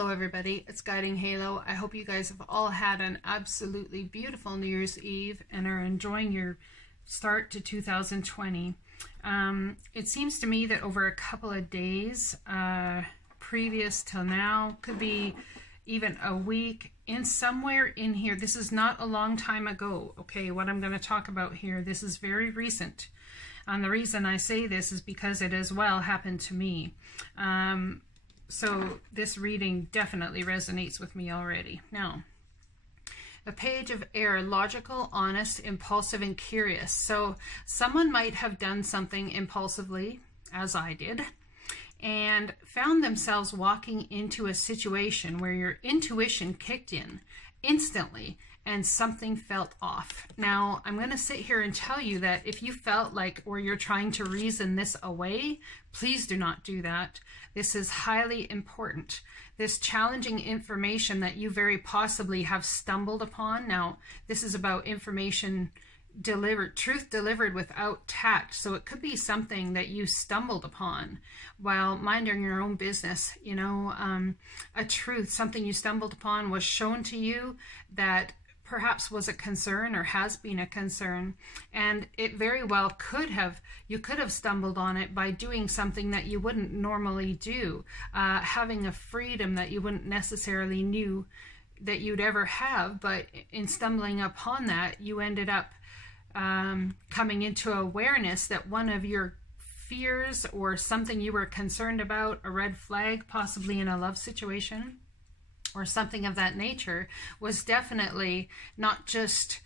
Hello everybody, it's Guiding Halo. I hope you guys have all had an absolutely beautiful New Year's Eve and are enjoying your start to 2020. It seems to me that over a couple of days previous till now, could be even a week, in somewhere in here, this is not a long time ago, okay, what I'm going to talk about here, this is very recent. And the reason I say this is because it as well happened to me. So this reading definitely resonates with me already. Now, a page of air, logical, honest, impulsive, and curious. So someone might have done something impulsively, as I did, and found themselves walking into a situation where your intuition kicked in instantly and something felt off. Now, I'm going to sit here and tell you that if you felt like, or you're trying to reason this away, please do not do that. This is highly important. This challenging information that you very possibly have stumbled upon. Now, this is about information delivered, truth delivered without tact. So it could be something that you stumbled upon while minding your own business. You know, a truth, something you stumbled upon was shown to you that perhaps was a concern or has been a concern, and it very well could have, you could have stumbled on it by doing something that you wouldn't normally do, having a freedom that you wouldn't necessarily knew that you'd ever have, but in stumbling upon that, you ended up coming into awareness that one of your fears or something you were concerned about, a red flag, possibly in a love situation, or something of that nature, was definitely not just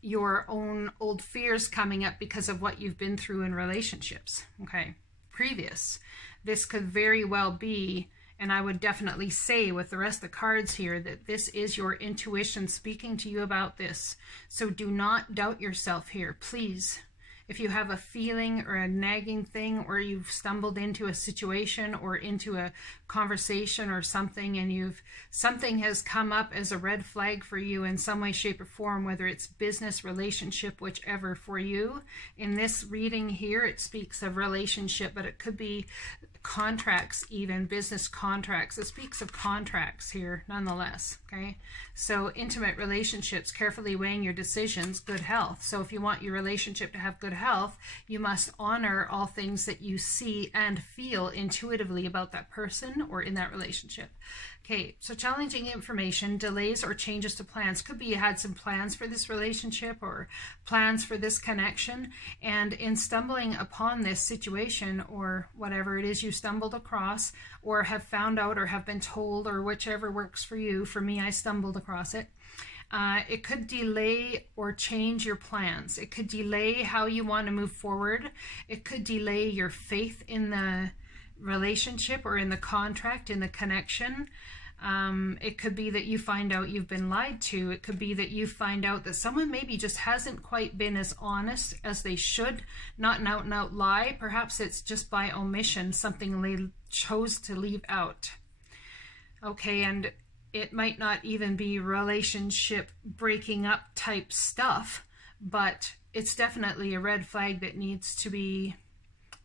your own old fears coming up because of what you've been through in relationships, okay, previous. This could very well be, and I would definitely say with the rest of the cards here, that this is your intuition speaking to you about this. So do not doubt yourself here, please. If you have a feeling or a nagging thing, or you've stumbled into a situation or into a conversation or something, and something has come up as a red flag for you in some way, shape, or form, whether it's business, relationship, whichever for you. In this reading here, it speaks of relationship, but it could be contracts, even business contracts. It speaks of contracts here nonetheless, okay? So intimate relationships, carefully weighing your decisions, good health. So if you want your relationship to have good health, you must honor all things that you see and feel intuitively about that person or in that relationship. Okay, so challenging information, delays or changes to plans. Could be you had some plans for this relationship or plans for this connection, and in stumbling upon this situation or whatever it is you stumbled across or have found out or have been told, or whichever works for you. For me, I stumbled across it. It could delay or change your plans. It could delay how you want to move forward. It could delay your faith in the relationship or in the contract, in the connection. It could be that you find out you've been lied to. It could be that you find out that someone maybe just hasn't quite been as honest as they should. Not an out and out lie. Perhaps it's just by omission, something they chose to leave out. Okay, and it might not even be relationship breaking up type stuff, but it's definitely a red flag that needs to be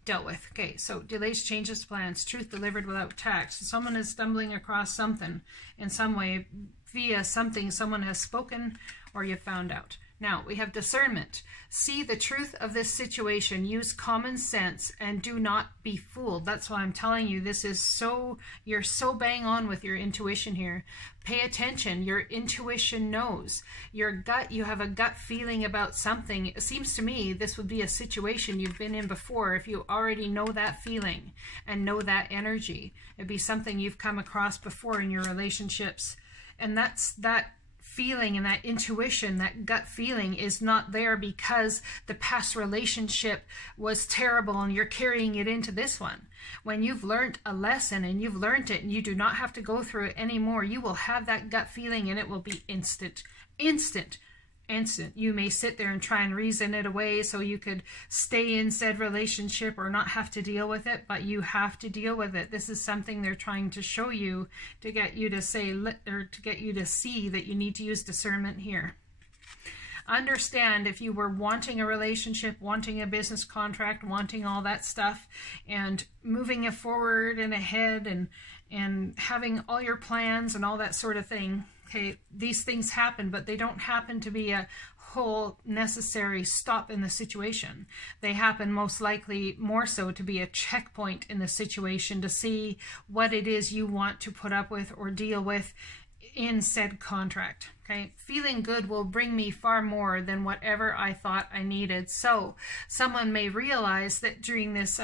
dealt with. Okay, so delays, changes, plans, truth delivered without tact. So someone is stumbling across something in some way via something someone has spoken or you found out. Now, we have discernment. See the truth of this situation. Use common sense and do not be fooled. That's why I'm telling you, this is so, you're so bang on with your intuition here. Pay attention. Your intuition knows. Your gut, you have a gut feeling about something. It seems to me this would be a situation you've been in before. If you already know that feeling and know that energy, it'd be something you've come across before in your relationships. And that feeling and that intuition, that gut feeling is not there because the past relationship was terrible and you're carrying it into this one. When you've learned a lesson and you've learned it and you do not have to go through it anymore, you will have that gut feeling and it will be instant. You may sit there and try and reason it away so you could stay in said relationship or not have to deal with it, but you have to deal with it. This is something they're trying to show you to get you to say, or to get you to see that you need to use discernment here. understand if you were wanting a relationship, wanting a business contract, wanting all that stuff, and moving it forward and ahead, and having all your plans and all that sort of thing. Okay, these things happen, but they don't happen to be a whole necessary stop in the situation. They happen most likely more so to be a checkpoint in the situation, to see what it is you want to put up with or deal with in said contract. Okay, feeling good will bring me far more than whatever I thought I needed. So someone may realize that during this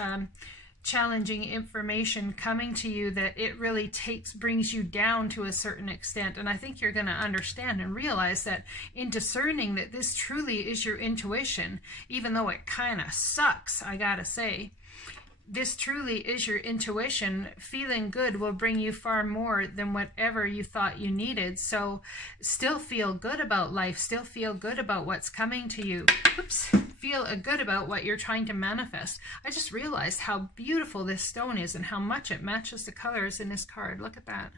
challenging information coming to you, that it really brings you down to a certain extent. And I think you're going to understand and realize that in discerning that this truly is your intuition, even though it kind of sucks, I gotta say, this truly is your intuition. Feeling good will bring you far more than whatever you thought you needed. So still feel good about life. Still feel good about what's coming to you. Oops. Feel good about what you're trying to manifest. I just realized how beautiful this stone is and how much it matches the colors in this card. Look at that.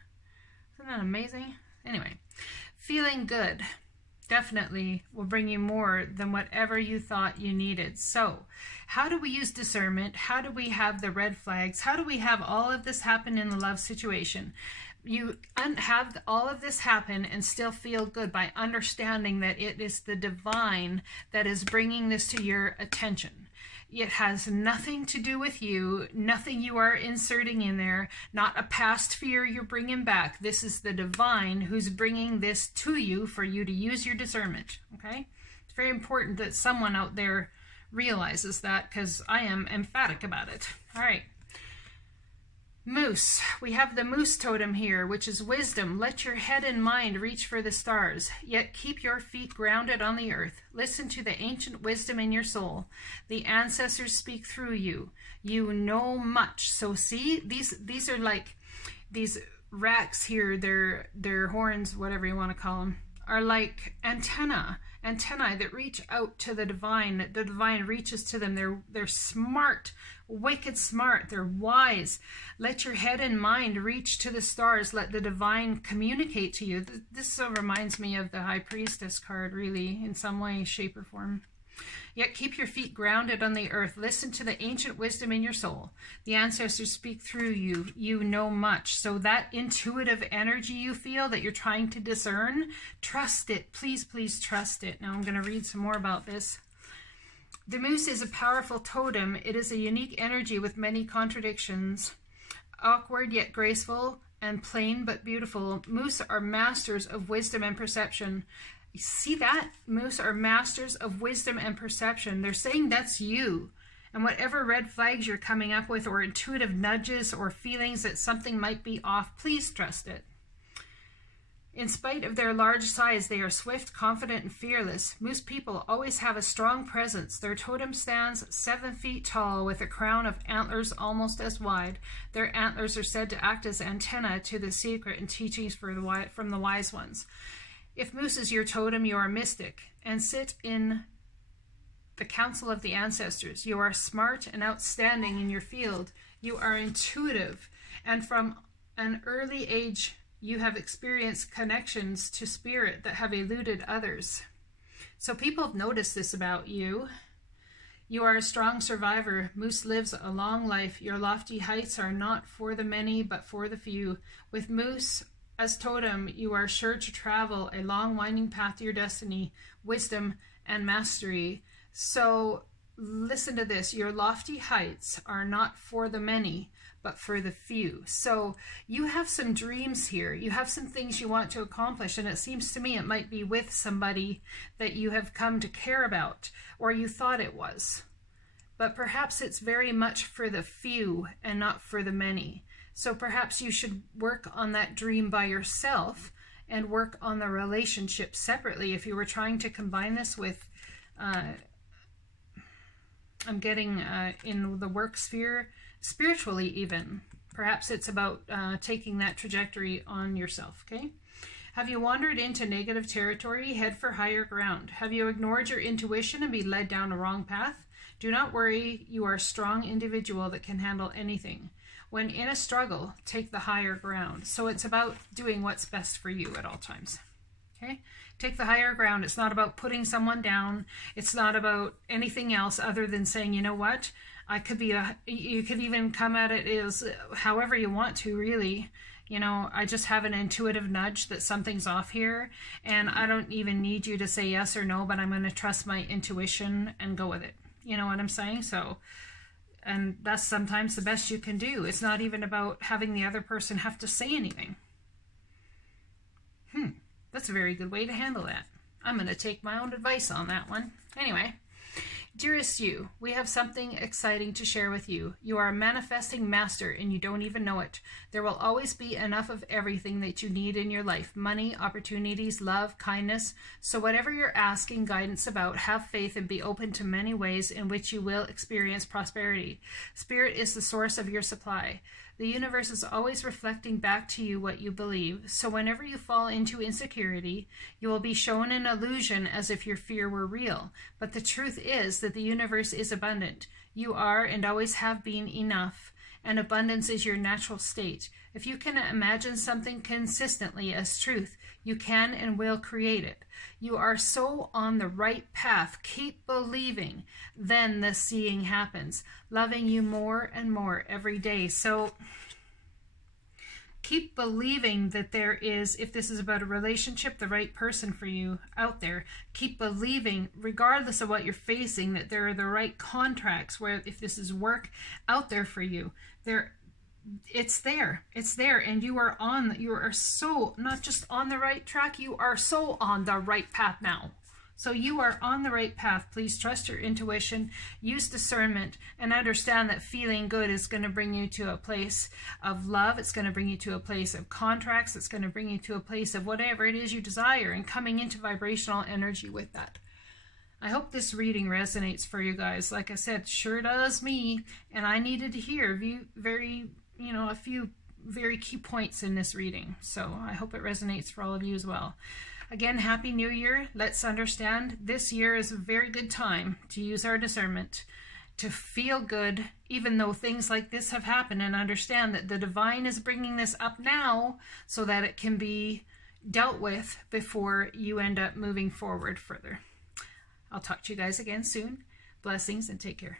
Isn't that amazing? Anyway, feeling good definitely will bring you more than whatever you thought you needed. So how do we use discernment? How do we have the red flags? How do we have all of this happen in the love situation? You have all of this happen and still feel good by understanding that it is the divine that is bringing this to your attention. It has nothing to do with you, nothing you are inserting in there, not a past fear you're bringing back. This is the divine who's bringing this to you for you to use your discernment, okay? It's very important that someone out there realizes that, because I am emphatic about it. All right. Moose. We have the moose totem here, which is wisdom. Let your head and mind reach for the stars, yet keep your feet grounded on the earth. Listen to the ancient wisdom in your soul. The ancestors speak through you. You know much. So see, these are like these racks here, their horns, whatever you want to call them, are like antennae that reach out to the divine. The divine reaches to them. They're smart, wicked smart. They're wise. Let your head and mind reach to the stars. Let the divine communicate to you. This so reminds me of the High Priestess card, really, in some way, shape, or form. Yet keep your feet grounded on the earth. Listen to the ancient wisdom in your soul. The ancestors speak through you. You know much. So that intuitive energy you feel that you're trying to discern, trust it. Please, please trust it. Now I'm going to read some more about this. The moose is a powerful totem. It is a unique energy with many contradictions. Awkward yet graceful, and plain but beautiful. Moose are masters of wisdom and perception. You see that? Moose are masters of wisdom and perception. They're saying that's you. And whatever red flags you're coming up with, or intuitive nudges or feelings that something might be off, please trust it. In spite of their large size, they are swift, confident, and fearless. Moose people always have a strong presence. Their totem stands 7 feet tall with a crown of antlers almost as wide. Their antlers are said to act as antennae to the secret and teachings from the wise ones. If moose is your totem, you are mystic and sit in the council of the ancestors. You are smart and outstanding in your field. You are intuitive, and from an early age you have experienced connections to spirit that have eluded others. So people have noticed this about you. You are a strong survivor. Moose lives a long life. Your lofty heights are not for the many, but for the few. With moose as totem, you are sure to travel a long, winding path to your destiny, wisdom, and mastery. So listen to this. Your lofty heights are not for the many, but for the few. So you have some dreams here. You have some things you want to accomplish, and it seems to me it might be with somebody that you have come to care about, or you thought it was. But perhaps it's very much for the few and not for the many. So perhaps you should work on that dream by yourself and work on the relationship separately. If you were trying to combine this with, I'm getting in the work sphere, spiritually even, perhaps it's about taking that trajectory on yourself, okay? Have you wandered into negative territory? Head for higher ground. Have you ignored your intuition and been led down a wrong path? Do not worry, you are a strong individual that can handle anything. When in a struggle, take the higher ground. So it's about doing what's best for you at all times. Okay? Take the higher ground. It's not about putting someone down. It's not about anything else other than saying, you know what? I could be you could even come at it as however you want to, really. You know, I just have an intuitive nudge that something's off here, and I don't even need you to say yes or no, but I'm going to trust my intuition and go with it. You know what I'm saying? So, and that's sometimes the best you can do. It's not even about having the other person have to say anything. That's a very good way to handle that. I'm going to take my own advice on that one. Anyway, dearest you, we have something exciting to share with you. You are a manifesting master and you don't even know it. There will always be enough of everything that you need in your life. Money, opportunities, love, kindness. So whatever you're asking guidance about, have faith and be open to many ways in which you will experience prosperity. Spirit is the source of your supply. The universe is always reflecting back to you what you believe. So whenever you fall into insecurity, you will be shown an illusion as if your fear were real. But the truth is that the universe is abundant. You are and always have been enough, and abundance is your natural state. If you can imagine something consistently as truth, you can and will create it. You are so on the right path. Keep believing. Then the seeing happens. Loving you more and more every day. So keep believing that there is, if this is about a relationship, the right person for you out there. Keep believing, regardless of what you're facing, that there are the right contracts, where if this is work out there for you, it's there, and you are so not just on the right track, you are so on the right path now. So you are on the right path. Please trust your intuition, use discernment, and understand that feeling good is going to bring you to a place of love. It's going to bring you to a place of contracts. It's going to bring you to a place of whatever it is you desire, and coming into vibrational energy with that. I hope this reading resonates for you guys. Like I said, sure does me, and I needed to hear a few very key points in this reading. So I hope it resonates for all of you as well. Again, Happy New Year. Let's understand this year is a very good time to use our discernment, to feel good, even though things like this have happened, and understand that the divine is bringing this up now so that it can be dealt with before you end up moving forward further. I'll talk to you guys again soon. Blessings and take care.